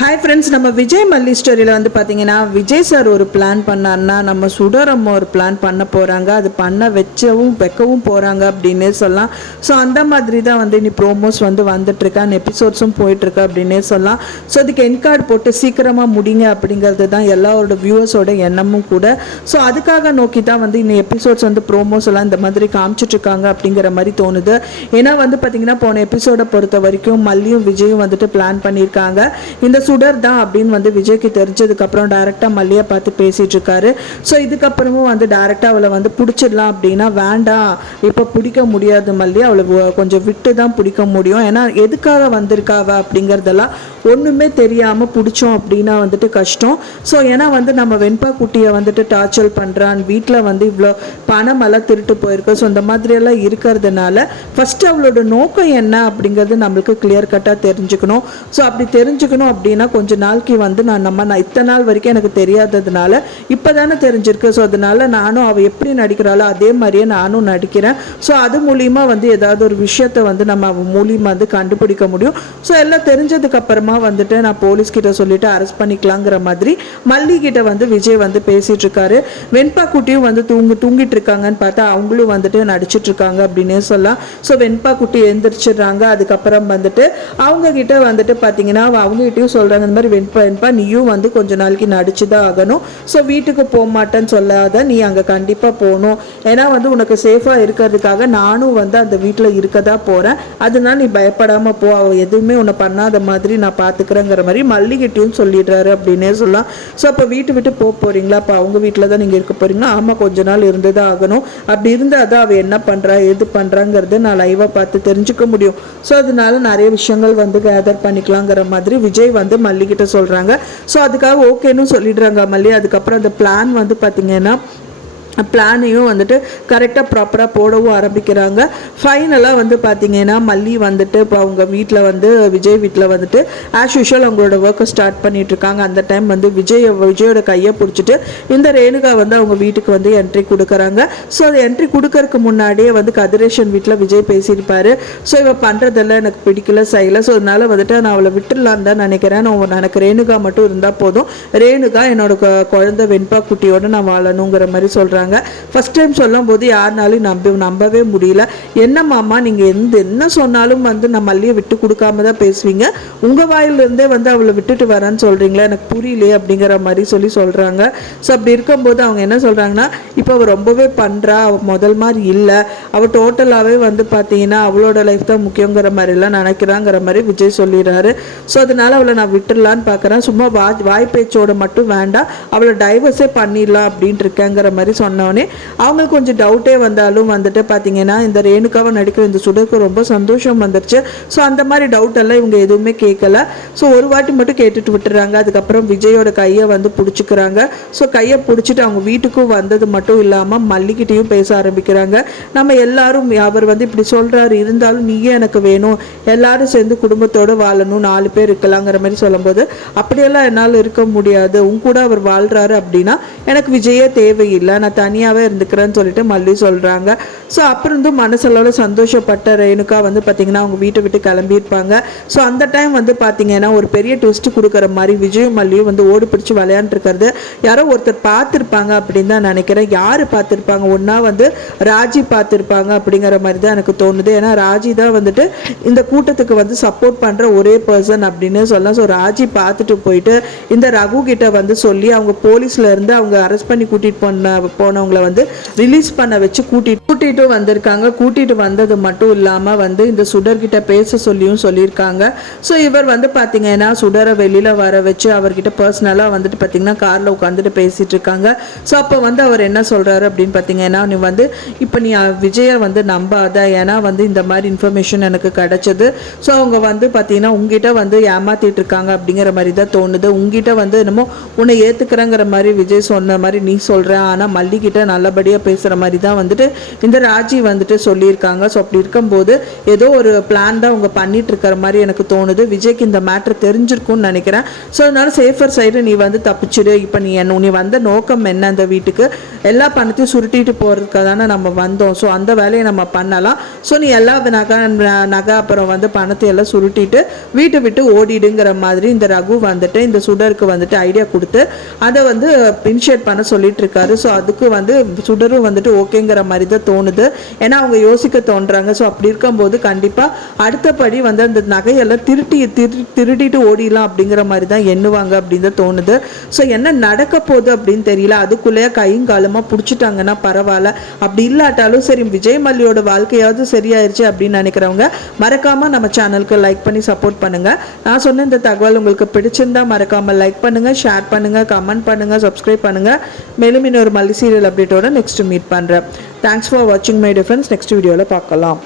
Hi friends, நம்ம விஜய் மல்லி ஸ்டோரியில் வந்து பார்த்தீங்கன்னா விஜய் சார் ஒரு பிளான் பண்ணார்னா நம்ம சுடரம்மா ஒரு பிளான் பண்ண போகிறாங்க. அது பண்ண வைக்கவும் போகிறாங்க அப்படின்னே சொல்லலாம். ஸோ அந்த மாதிரி தான் வந்து இனி ப்ரோமோஸ் வந்து வந்துட்டுருக்கான், எபிசோட்ஸும் போயிட்டுருக்கு அப்படின்னே சொல்லலாம். ஸோ அதுக்கு என் கார்டு போட்டு சீக்கிரமாக முடிங்க அப்படிங்கிறது தான் எல்லாரோட வியூவர்ஸோட எண்ணமும் கூட. ஸோ அதுக்காக நோக்கி தான் வந்து இன்னும் எபிசோட்ஸ் வந்து ப்ரோமோஸ் எல்லாம் இந்த மாதிரி காமிச்சிட்ருக்காங்க அப்படிங்கிற மாதிரி தோணுது. ஏன்னா வந்து பார்த்தீங்கன்னா போன எபிசோடை பொறுத்த வரைக்கும் மல்லியும் விஜயும் வந்துட்டு பிளான் பண்ணியிருக்காங்க. இந்த சுடர் தான் அப்படின்னு வந்து விஜய்க்கு தெரிஞ்சதுக்கப்புறம் டைரெக்டாக மல்லியை பார்த்து பேசிகிட்டு இருக்காரு. ஸோ இதுக்கப்புறமும் வந்து டைரெக்டாக அவளை வந்து பிடிச்சிடலாம் அப்படின்னா வேண்டாம், இப்போ பிடிக்க முடியாது மல்லி, அவளை கொஞ்சம் விட்டு தான் பிடிக்க முடியும். ஏன்னா எதுக்காக வந்திருக்காவ அப்படிங்கிறதெல்லாம் ஒன்றுமே தெரியாமல் பிடிச்சோம் அப்படின்னா வந்துட்டு கஷ்டம். ஸோ ஏன்னா வந்து நம்ம வெண்பா குட்டியை வந்துட்டு டார்ச்சர் பண்ணுறான், வீட்டில் வந்து இவ்வளோ பணமெல்லாம் திருட்டு போயிருக்கு. ஸோ இந்த மாதிரியெல்லாம் இருக்கிறதுனால ஃபஸ்ட்டு அவளோட நோக்கம் என்ன அப்படிங்கிறது நம்மளுக்கு கிளியர் கட்டாக தெரிஞ்சுக்கணும். ஸோ அப்படி தெரிஞ்சுக்கணும் அப்படின்னா கொஞ்ச நாளைக்கு வந்து நான் இத்தனை நாள் வரைக்கும் எனக்கு தெரியாததுனால இப்போ தானே தெரிஞ்சிருக்கு. ஸோ அதனால நானும் அவள் எப்படி நடிக்கிறாளோ அதே மாதிரியே நானும் நடிக்கிறேன். ஸோ அது மூலிமா வந்து ஏதாவது ஒரு விஷயத்தை வந்து நம்ம அவள் மூலியமாக வந்து கண்டுபிடிக்க முடியும். ஸோ எல்லாம் தெரிஞ்சதுக்கு அப்புறமா வந்துட்டு நான் போலீஸ்கிட்ட சொல்லிட்டு அரெஸ்ட் பண்ணிக்கலாங்கிற மாதிரி மல்லி கிட்ட வந்து விஜய் வந்து பேசிட்டு இருக்காரு. வெண்பா குட்டியும் வந்து தூங்கிட்டு இருக்காங்கன்னு பார்த்தா அவங்களும் வந்துட்டு நடிச்சிட்டு இருக்காங்க அப்படின்னே சொல்லலாம். ஸோ வெண்பா குட்டி எழுந்திரிச்சிடுறாங்க. அதுக்கப்புறம் வந்துட்டு அவங்க கிட்ட வந்துட்டு பார்த்தீங்கன்னா அவங்ககிட்டயும் சொல்றாங்க, இந்த மாதிரி வெண்பா நீயும் வந்து கொஞ்ச நாளைக்கு நடிச்சு தான் ஆகணும். ஸோ வீட்டுக்கு போக மாட்டேன்னு சொல்லாத, நீ அங்கே கண்டிப்பாக போகணும். ஏன்னா வந்து உனக்கு சேஃபாக இருக்கிறதுக்காக நானும் வந்து அந்த வீட்டில் இருக்க தான் போகிறேன். அதனால நீ பயப்படாமல் போ, அவள் எதுவுமே உன்னை பண்ணாத மாதிரி நான் பார்த்துக்கிறேங்கிற மாதிரி மல்லிகிட்டையும் சொல்லிடுறாரு அப்படின்னே சொல்லலாம். ஸோ அப்போ வீட்டு விட்டு போக போகிறீங்களா? அப்போ அவங்க வீட்டில் தான் நீங்கள் இருக்க போகிறீங்களா? ஆமாம், கொஞ்ச நாள் இருந்து தான் ஆகணும். அப்படி இருந்தால் தான் அவள் என்ன பண்ணுறா எது பண்ணுறாங்கிறது நான் லைவாக பார்த்து தெரிஞ்சுக்க முடியும். ஸோ அதனால நிறைய விஷயங்கள் வந்து கேதர் பண்ணிக்கலாங்கிற மாதிரி விஜய் வந்து மல்லிகிட்ட சொல்கிறாங்க. ஸோ அதுக்காக ஓகேன்னு சொல்லிடுறாங்க மல்லி. அதுக்கப்புறம் அந்த பிளான் வந்து பார்த்தீங்கன்னா பிளானையும் வந்துட்டு கரெக்டாக ப்ராப்பராக போடவும் ஆரம்பிக்கிறாங்க. ஃபைனலாக வந்து பார்த்தீங்கன்னா மல்லி வந்துட்டு இப்போ அவங்க வீட்டில் வந்து விஜய் வீட்டில் வந்துட்டு ஆஸ் யூஷுவல் அவங்களோட ஒர்க்கை ஸ்டார்ட் பண்ணிட்டு இருக்காங்க. அந்த டைம் வந்து விஜயோட கையை பிடிச்சிட்டு இந்த ரேணுகா வந்து அவங்க வீட்டுக்கு வந்து என்ட்ரி கொடுக்குறாங்க. ஸோ அது என்ட்ரி கொடுக்கறதுக்கு முன்னாடியே வந்து கதிரேஷன் வீட்டில் விஜய் பேசியிருப்பாரு. ஸோ இவ பண்ணுறதெல்லாம் எனக்கு பிடிக்கல செய்யலை, ஸோ அதனால வந்துட்டு நான் அவளை விட்டுடலான்னு தான் நினைக்கிறேன். எனக்கு ரேணுகா மட்டும் இருந்தால் போதும், ரேணுகா என்னோட குழந்தை வெண்பா குட்டியோட நான் வாழணுங்கிற மாதிரி சொல்கிறாங்க. ஃபர்ஸ்ட் டைம் சொல்லும் போது யாருனாலும் நம்பவே முடியல. என்ன மாமா நீங்க என்ன சொன்னாலும் வந்து நான் மல்லியை விட்டு கொடுக்காம தான் பேசுவீங்க, உங்க வாயிலிருந்தே வந்து அவளை விட்டுட்டு வரேன்னு சொல்றீங்களா, எனக்கு புரியலையே அப்படிங்கிற மாதிரி சொல்றாங்க. ஸோ அப்படி இருக்கும்போது அவங்க என்ன சொல்றாங்கன்னா, இப்போ அவள் ரொம்பவே பண்றா, அவள் முதல் மாதிரி இல்லை, அவள் டோட்டலாகவே வந்து பார்த்தீங்கன்னா அவளோட லைஃப் தான் முக்கியங்கிற மாதிரிலாம் நினைக்கிறாங்கிற மாதிரி விஜய் சொல்லிடுறாரு. ஸோ அதனால அவளை நான் விட்டுடலான்னு பார்க்குறேன், சும்மா வாய் பேச்சோட மட்டும் வேண்டாம், அவளை டைவர்ஸே பண்ணிடலாம் அப்படின்ட்டு இருக்கேங்கிற மாதிரி சொன்னோடனே அவங்களுக்கு கொஞ்சம் டவுட்டே வந்தாலும் வந்துட்டு பார்த்தீங்கன்னா இந்த ரேணுகாவை நடிக்கிற இந்த சுடருக்கு ரொம்ப சந்தோஷம் வந்துருச்சு. ஸோ அந்த மாதிரி டவுட் எல்லாம் இவங்க எதுவுமே கேட்கல. ஸோ ஒரு வாட்டி மட்டும் கேட்டுட்டு விட்டுறாங்க. அதுக்கப்புறம் விஜயோட கையை வந்து பிடிச்சிக்கிறாங்க. ஸோ கையை பிடிச்சிட்டு அவங்க வீட்டுக்கும் வந்தது மட்டும் இல்லாமல் மல்லிகிட்டையும் பேச ஆரம்பிக்கிறாங்க. நம்ம எல்லாரும் அவர் வந்து இப்படி சொல்கிறாரு, இருந்தாலும் நீயே எனக்கு வேணும், எல்லாரும் சேர்ந்து குடும்பத்தோடு வாழணும், 4 பேர் இருக்கலாங்கிற மாதிரி சொல்லும்போது அப்படியெல்லாம் என்னால் இருக்க முடியாது, உன் கூட அவர் வாழ்கிறாரு அப்படின்னா எனக்கு விஜயே தேவையில்லை, நான் தனியாகவே இருந்துக்கிறேன்னு சொல்லிட்டு மல்லி சொல்கிறாங்க. ஸோ அப்புறம் வந்து மனசளவில் சந்தோஷப்பட்ட ரேணுகா வந்து பார்த்திங்கன்னா அவங்க வீட்டை விட்டு கிளம்பியிருப்பாங்க. ஸோ அந்த டைம் வந்து பார்த்திங்கன்னா ஒரு பெரிய ட்விஸ்ட் கொடுக்குற மாதிரி விஜயும் மல்லியும் வந்து ஓடி பிடிச்சி விளையாண்டுருக்கிறது யாரோ ஒருத்தர் பார்த்துருப்பாங்க அப்படின்னு தான் நினைக்கிறேன். யார் பார்த்துருப்பாங்க? ஒன்றா வந்து ராஜி பார்த்துருப்பாங்க அப்படிங்கிற மாதிரி தான் எனக்கு தோணுது. ஏன்னா ராஜி தான் வந்துட்டு இந்த கூட்டத்துக்கு வந்து சப்போர்ட் பண்ணுற ஒரே பர்சன் அப்படின்னு சொல்லலாம். ஸோ ராஜி பார்த்துட்டு போயிட்டு இந்த ரகு கிட்ட வந்து சொல்லி அவங்க போலீஸில் இருந்து அவங்க அரெஸ்ட் பண்ணி கூட்டிகிட்டு போனவங்களை வந்து ரிலீஸ் பண்ண வச்சு கூட்டிட்டு வந்திருக்காங்க. கூட்டிட்டு வந்தது மட்டும் இல்லாமல் வந்து இந்த சுடர்கிட்ட பேச சொல்லியிருக்காங்க. ஸோ இவர் வந்து பார்த்தீங்கன்னா சுடரை வெளியில் வர வச்சு அவர்கிட்ட பர்சனலாக வந்துட்டு பார்த்தீங்கன்னா காரில் உட்காந்துட்டு பேசிட்டு இருக்காங்க. ஸோ அப்போ வந்து அவர் என்ன சொல்கிறாரு அப்படின்னு பார்த்தீங்கன்னா, நீ வந்து இப்போ நீ விஜயை வந்து நம்பாத, ஏன்னா வந்து இந்த மாதிரி இன்ஃபர்மேஷன் எனக்கு கிடைச்சது. ஸோ அவங்க வந்து பார்த்தீங்கன்னா உங்ககிட்ட வந்து ஏமாத்திட்டு இருக்காங்க அப்படிங்கிற மாதிரி தான் தோணுது. உங்ககிட்ட வந்து என்னமோ உன்னை ஏற்றுக்கிறேங்கிற மாதிரி விஜய் சொன்ன மாதிரி நீ சொல்கிற, ஆனால் மல்லி கிட்ட நல்லபடியாக பேசுகிற மாதிரி தான் வந்துட்டு இந்த ராஜி வந்துட்டு சொல்லியிருக்காங்க. ஸோ அப்படி இருக்கும்போது ஏதோ ஒரு பிளான் தான் அவங்க பண்ணிட்டு இருக்கிற மாதிரி எனக்கு தோணுது. விஜய்க்கு இந்த மேட்ரு தெரிஞ்சிருக்கும்னு நினைக்கிறேன். ஸோ அதனால சேஃபர் சைடு நீ வந்து தப்பிச்சிடு. இப்போ நீ வந்த நோக்கம் என்ன, அந்த வீட்டுக்கு எல்லா பணத்தையும் சுருட்டிட்டு போகிறதுக்காக தானே நம்ம வந்தோம். ஸோ அந்த வேலையை நம்ம பண்ணலாம். ஸோ நீ எல்லா நகை அப்புறம் வந்து பணத்தை எல்லாம் சுருட்டிட்டு வீட்டை விட்டு ஓடிடுங்கிற மாதிரி இந்த ரகு வந்துட்டு இந்த சுடருக்கு வந்துட்டு ஐடியா கொடுத்து அதை வந்து இனிஷியேட் பண்ண சொல்லிட்டு இருக்காரு. ஸோ அதுக்கு வந்து சுடரும் வந்துட்டு ஓகேங்கிற மாதிரி தான் தோணுது. ஏன்னா அவங்க யோசிக்க தோன்றாங்க. ஸோ அப்படி இருக்கும்போது கண்டிப்பாக அடுத்தபடி வந்து அந்த நகையெல்லாம் திருடிட்டு ஓடிடலாம் அப்படிங்கிற மாதிரி தான் எண்ணுவாங்க அப்படின்னு தான் தோணுது. ஸோ என்ன நடக்க போகுது அப்படின்னு தெரியல. அதுக்குள்ளேயே கையும் காலமாக பிடிச்சிட்டாங்கன்னா பரவாயில்ல, அப்படி இல்லாட்டாலும் சரி விஜய் மல்லியோட வாழ்க்கையாவது சரியாயிருச்சு அப்படின்னு நினைக்கிறவங்க மறக்காமல் நம்ம சேனலுக்கு லைக் பண்ணி சப்போர்ட் பண்ணுங்கள். நான் சொன்ன இந்த தகவல் உங்களுக்கு பிடிச்சிருந்தா மறக்காமல் லைக் பண்ணுங்கள், ஷேர் பண்ணுங்கள், கமெண்ட் பண்ணுங்கள், சப்ஸ்கிரைப் பண்ணுங்கள். மேலும் இன்னொரு மல்லி சீரியல் அப்டேட்டோட நெக்ஸ்ட் மீட் பண்ணுறேன். தேங்க்ஸ் ஃபார் வாட்சிங் மை டிஃபரன்ஸ். நெக்ஸ்ட் வீடியோவில் பார்க்கலாம்.